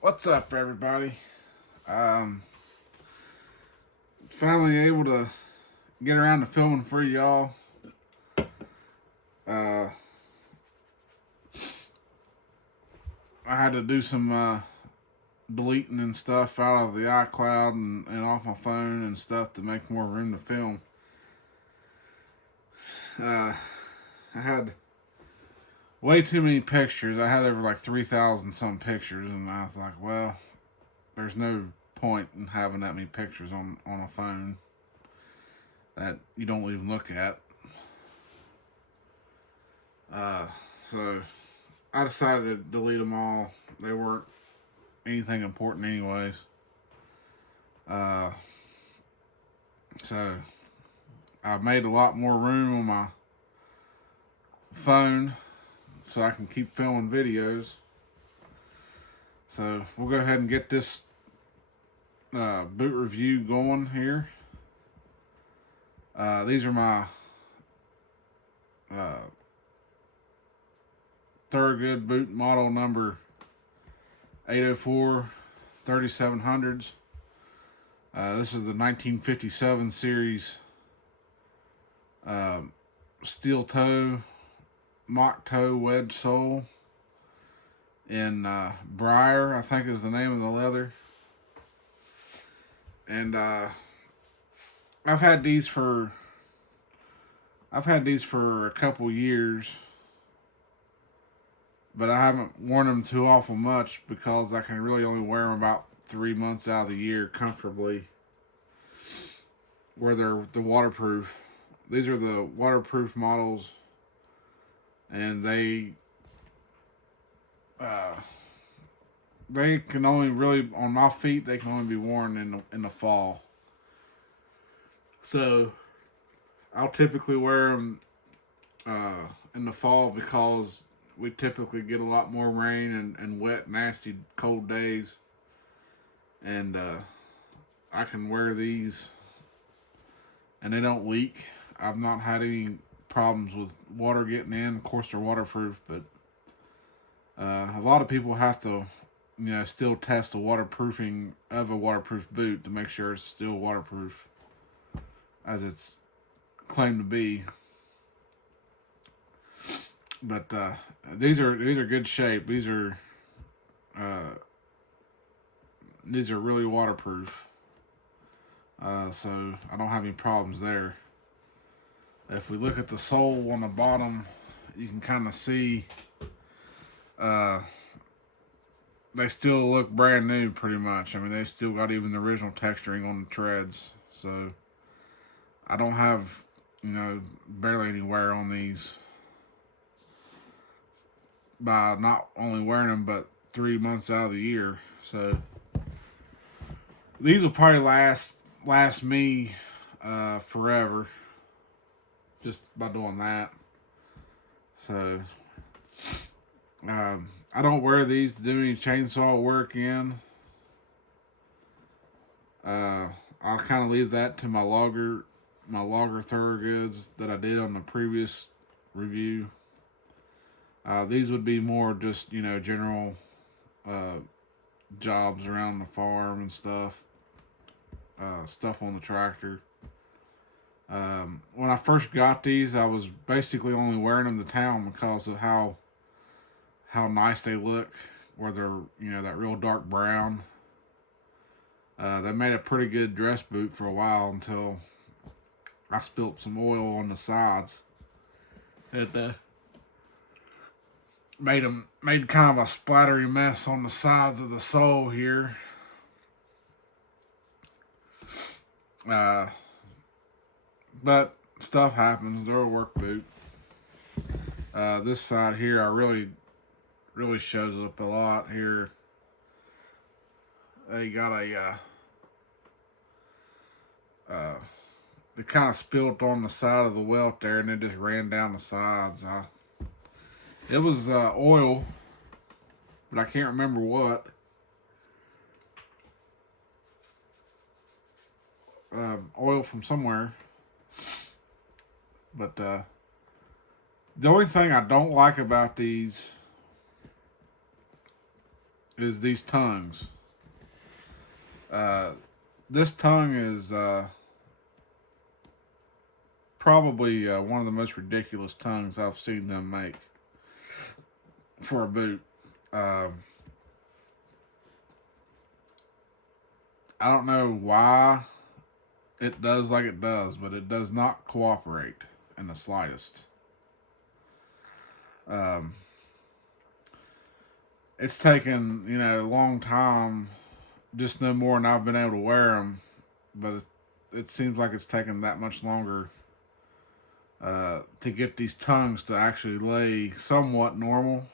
What's up, everybody? Finally able to get around to filming for y'all. I had to do some deleting and stuff out of the iCloud and off my phone and stuff to make more room to film. I had way too many pictures. I had over like 3,000 some pictures, and I was like, well, there's no point in having that many pictures on a phone that you don't even look at. So I decided to delete them all. They weren't anything important anyways. So I made a lot more room on my phone so I can keep filming videos. So we'll go ahead and get this boot review going here. These are my Thorogood boot model number 804 3700s. This is the 1957 series steel toe, mock toe wedge sole in Brier, I think is the name of the leather. And I've had these for a couple years, but I haven't worn them too awful much because I can really only wear them about 3 months out of the year comfortably, where they're the waterproof. These are the waterproof models, and they can only really, on my feet, they can only be worn in the fall. So I'll typically wear them in the fall because we typically get a lot more rain and wet, nasty, cold days. And I can wear these and they don't leak. I've not had any problems with water getting in. Of course, they're waterproof, but a lot of people have to, still test the waterproofing of a waterproof boot to make sure it's still waterproof, as it's claimed to be. But these are good shape. These are really waterproof. So I don't have any problems there. If we look at the sole on the bottom, you can kind of see they still look brand new pretty much. I mean, they still got even the original texturing on the treads. So I don't have, barely any wear on these by not only wearing them but 3 months out of the year. So these will probably last me forever just by doing that. So I don't wear these to do any chainsaw work in. I'll kind of leave that to my logger Thorogoods that I did on the previous review. These would be more just, general jobs around the farm and stuff. Stuff on the tractor. When I first got these, I was basically only wearing them to town because of how nice they look, where they're, that real dark brown. They made a pretty good dress boot for a while until I spilt some oil on the sides. It made kind of a splattery mess on the sides of the sole here. But stuff happens. They're a work boot. This side here, I really shows up a lot here. They got it kind of spilled on the side of the welt there, and it just ran down the sides. It was oil, but I can't remember what. Oil from somewhere. But The only thing I don't like about these is these tongues. Uh, this tongue is probably one of the most ridiculous tongues I've seen them make for a boot. Uh, I don't know why it does like it does, but it does not cooperate in the slightest. Um, it's taken, a long time, just no more than I've been able to wear them, but it seems like it's taken that much longer to get these tongues to actually lay somewhat normal.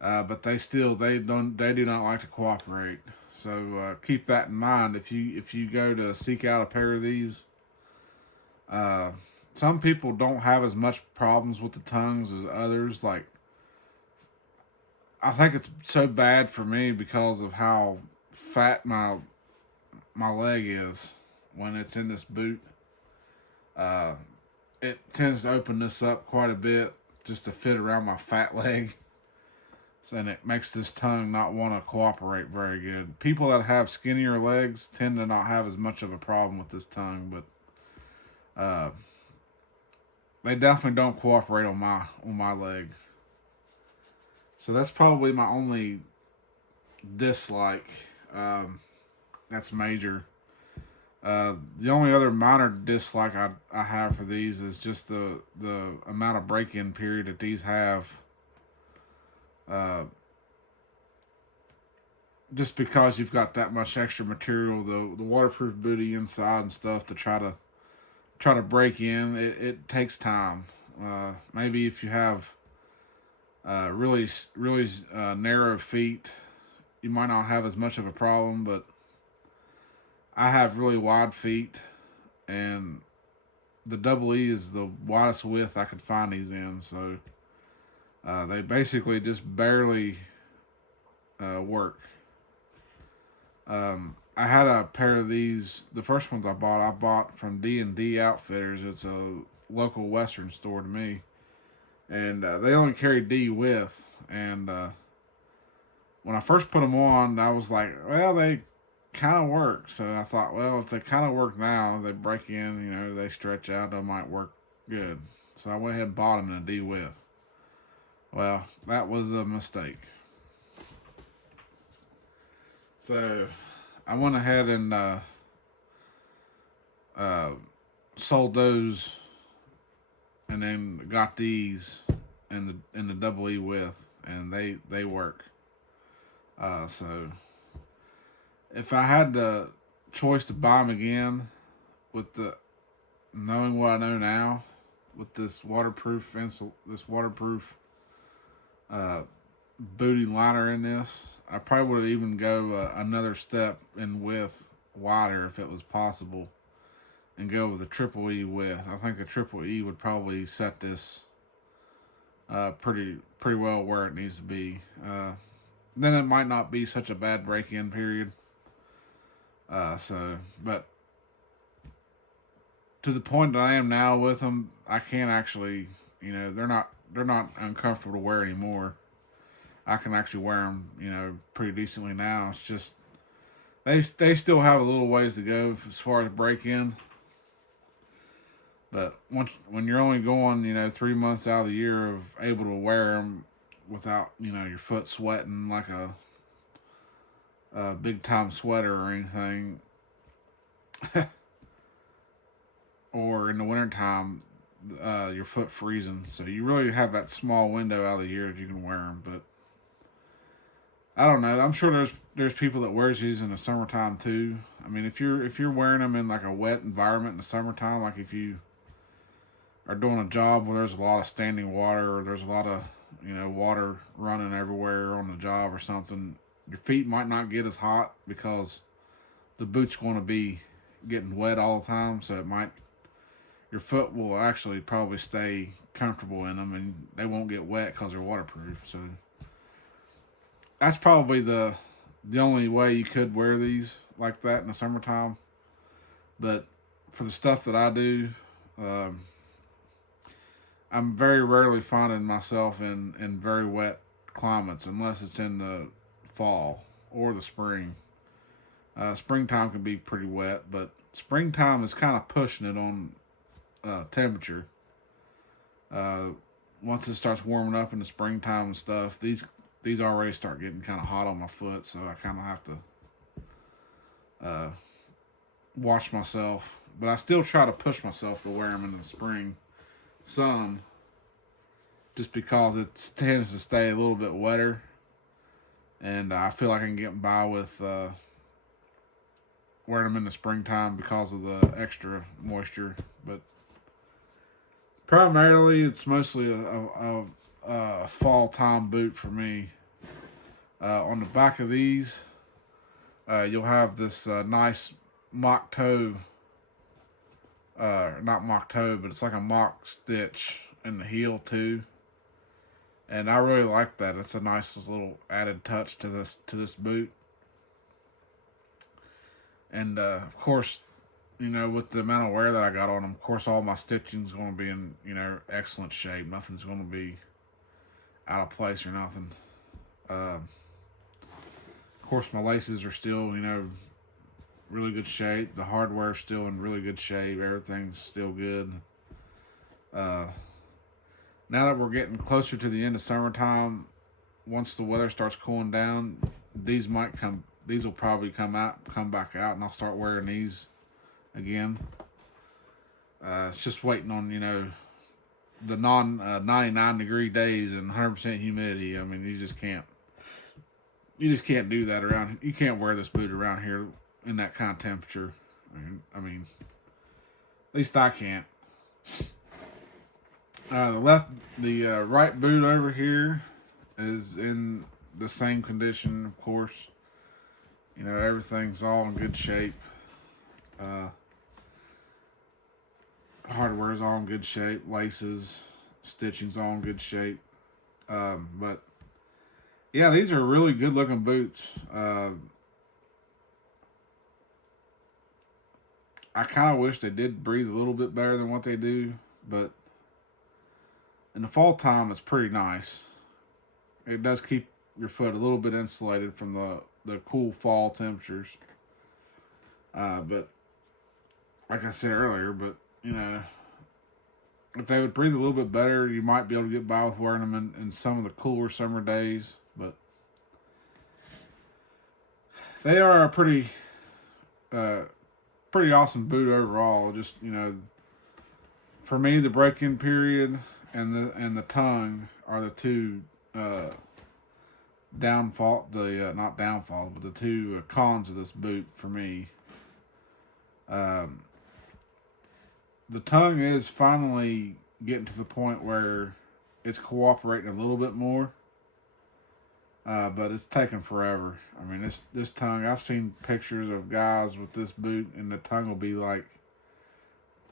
But they do not like to cooperate. So keep that in mind if you go to seek out a pair of these. Some people don't have as much problems with the tongues as others. Like, I think it's so bad for me because of how fat my leg is when it's in this boot. It tends to open this up quite a bit just to fit around my fat leg. And it makes this tongue not want to cooperate very good. People that have skinnier legs tend to not have as much of a problem with this tongue, but they definitely don't cooperate on my leg. So that's probably my only dislike. That's major. The only other minor dislike I have for these is just the amount of break-in period that these have. Just because you've got that much extra material, the waterproof booty inside and stuff to try to break in, it takes time. Maybe if you have really narrow feet, you might not have as much of a problem. But I have really wide feet, and the double E is the widest width I could find these in. So they basically just barely work. I had a pair of these. The first ones I bought from D&D Outfitters. It's a local Western store to me, and they only carry D width. And when I first put them on, I was like, well, they kind of work. So I thought, well, if they kind of work now, they break in, they stretch out, they might work good. So I went ahead and bought them in a D width. Well, that was a mistake. So I went ahead and sold those, and then got these in the double E width, and they work. So if I had the choice to buy them again, with the knowing what I know now, with this waterproof booty liner in this, I probably would even go another step in width wider if it was possible, and go with a triple E width. I think the triple E would probably set this pretty well where it needs to be. Then it might not be such a bad break-in period. But to the point that I am now with them, I can't actually, they're not uncomfortable to wear anymore. I can actually wear them, pretty decently now. It's just they still have a little ways to go as far as break-in. But when you're only going, 3 months out of the year of able to wear them without, your foot sweating like a big time sweater or anything, or in the wintertime, your foot freezing. So you really have that small window out of the year that you can wear them. But I don't know. I'm sure there's people that wears these in the summertime too. I mean, if you're wearing them in like a wet environment in the summertime, like if you are doing a job where there's a lot of standing water, or there's a lot of water running everywhere on the job or something, your feet might not get as hot because the boot's going to be getting wet all the time. So your foot will actually probably stay comfortable in them, and they won't get wet because they're waterproof. So that's probably the only way you could wear these like that in the summertime. But for the stuff that I do, I'm very rarely finding myself in very wet climates unless it's in the fall or the spring. Springtime can be pretty wet, but springtime is kind of pushing it on temperature. Uh, Once it starts warming up in the springtime and stuff, these already start getting kind of hot on my foot, so I kind of have to uh, wash myself. But I still try to push myself to wear them in the spring sun, just because it tends to stay a little bit wetter, and I feel like I can get by with wearing them in the springtime because of the extra moisture. But primarily, it's mostly a fall time boot for me. On the back of these, you'll have this nice mock toe, not mock toe, but it's like a mock stitch in the heel too. And I really like that. It's a nice little added touch to this boot. And of course, with the amount of wear that I got on them, of course, all my stitching is going to be in excellent shape. Nothing's going to be out of place or nothing. Of course, my laces are still really good shape. The hardware's still in really good shape. Everything's still good. Now that we're getting closer to the end of summertime, once the weather starts cooling down, these will probably come back out, and I'll start wearing these again. It's just waiting on the non 99 degree days and 100% humidity. I mean, you just can't do that around. You can't wear this boot around here in that kind of temperature. I mean, at least I can't. The right boot over here is in the same condition, of course. Everything's all in good shape. Hardware's all in good shape. Laces, stitching's all in good shape. But yeah, these are really good looking boots. I kind of wish they did breathe a little bit better than what they do, but in the fall time, it's pretty nice. It does keep your foot a little bit insulated from the cool fall temperatures. But like I said earlier, if they would breathe a little bit better, you might be able to get by with wearing them in some of the cooler summer days. But they are a pretty awesome boot overall. Just for me, the break-in period and the tongue are the two not downfall, but the two cons of this boot for me. The tongue is finally getting to the point where it's cooperating a little bit more, but it's taking forever. I mean, this tongue, I've seen pictures of guys with this boot, and the tongue will be like,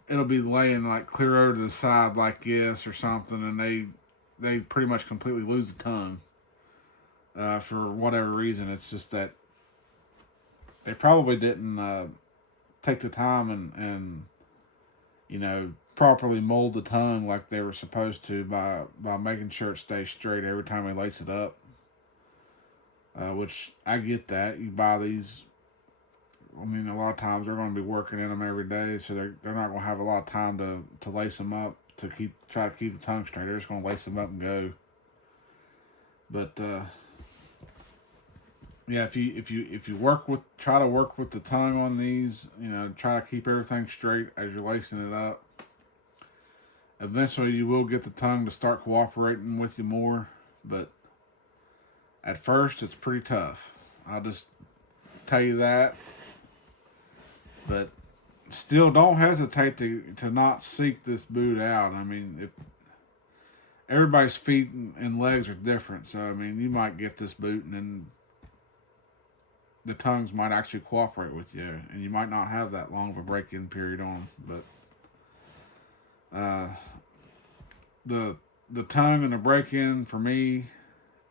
it'll be laying like clear over to the side like this or something, and they pretty much completely lose the tongue. For whatever reason, it's just that they probably didn't take the time and properly mold the tongue like they were supposed to by making sure it stays straight every time they lace it up. Which I get that. You buy these, I mean, a lot of times they're going to be working in them every day, so they're not going to have a lot of time to lace them up to try to keep the tongue straight. They're just going to lace them up and go. But yeah, if you try to work with the tongue on these, try to keep everything straight as you're lacing it up. Eventually, you will get the tongue to start cooperating with you more, but at first, it's pretty tough. I'll just tell you that. But still, don't hesitate to not seek this boot out. I mean, if everybody's feet and legs are different, so I mean, you might get this boot and then the tongues might actually cooperate with you, and you might not have that long of a break-in period on. But the tongue and the break-in for me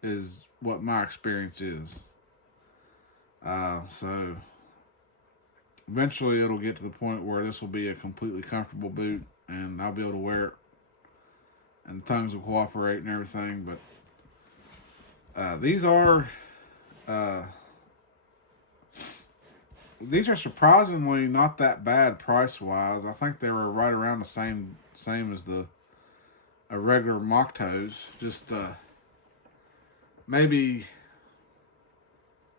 is what my experience is. So eventually it'll get to the point where this will be a completely comfortable boot, and I'll be able to wear and the tongues will cooperate and everything. But these are surprisingly not that bad price wise. I think they were right around the same as the regular mock toes. Just maybe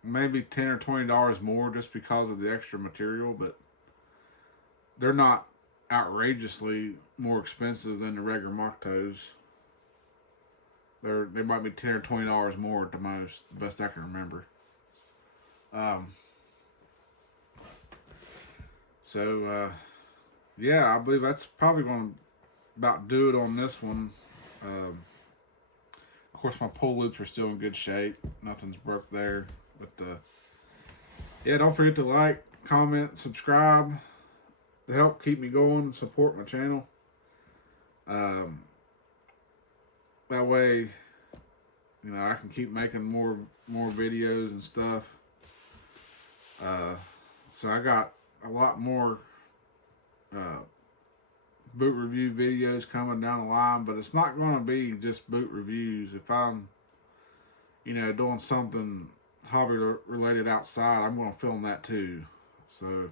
$10 or $20 more just because of the extra material, but they're not outrageously more expensive than the regular mock toes. They might be $10 or $20 more at the most, the best I can remember. Yeah, I believe that's probably going to about do it on this one. Of course, my pull loops are still in good shape. Nothing's broke there. But yeah, don't forget to like, comment, subscribe to help keep me going and support my channel. That way, you know, I can keep making more videos and stuff. So I got a lot more boot review videos coming down the line, but it's not going to be just boot reviews. If I'm, you know, doing something hobby related outside, I'm going to film that too. So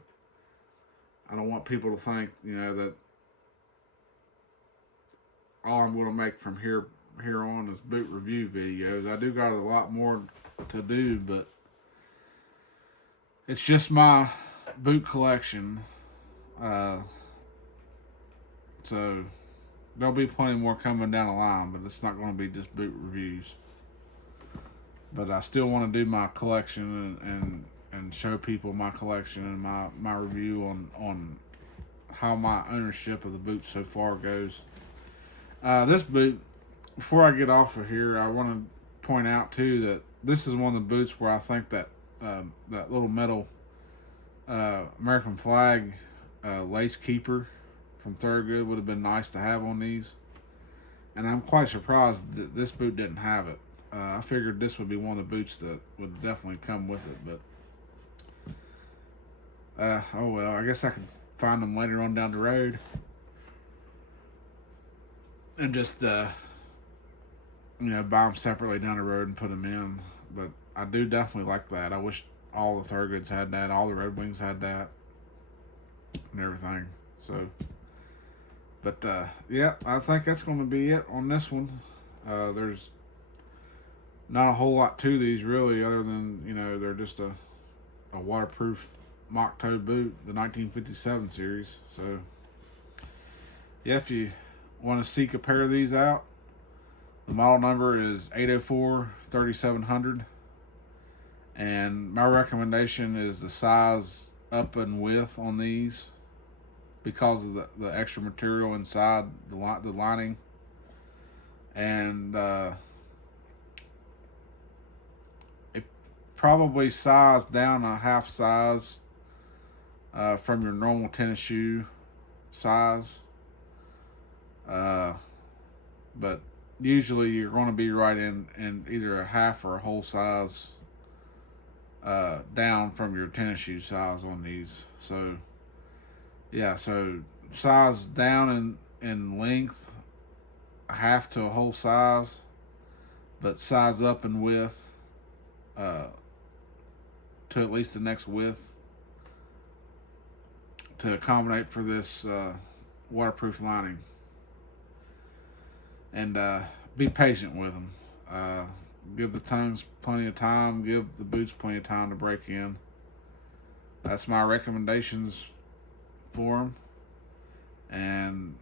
I don't want people to think, you know, that all I'm going to make from here on is boot review videos. I do got a lot more to do, but it's just my boot collection. So there'll be plenty more coming down the line, but it's not going to be just boot reviews. But I still want to do my collection and show people my collection and my review on how my ownership of the boot so far goes. This boot, before I get off of here, I want to point out too that this is one of the boots where I think that that little metal American flag lace keeper from Thorogood would have been nice to have on these, and I'm quite surprised that this boot didn't have it. I figured this would be one of the boots that would definitely come with it, but oh well, I guess I can find them later on down the road and just you know, buy them separately down the road and put them in. But I do definitely like that. I wish all the Thorogoods had that, all the Red Wings had that, and everything. So, but yeah, I think that's going to be it on this one. There's not a whole lot to these really, other than, you know, they're just a waterproof mock toe boot, the 1957 series. So yeah, if you want to seek a pair of these out, the model number is 804-3700, and my recommendation is the size up and width on these because of the extra material inside the lining, and it probably size down a half size from your normal tennis shoe size, but usually you're going to be right in either a half or a whole size down from your tennis shoe size on these. So yeah, so size down in length, a half to a whole size, but size up in width to at least the next width to accommodate for this waterproof lining. And be patient with them. Give the toes plenty of time. Give the boots plenty of time to break in. That's my recommendations for them. And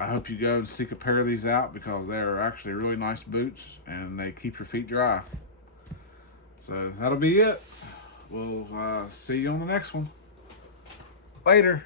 I hope you go and seek a pair of these out, because they're actually really nice boots and they keep your feet dry. So that'll be it. We'll see you on the next one. Later.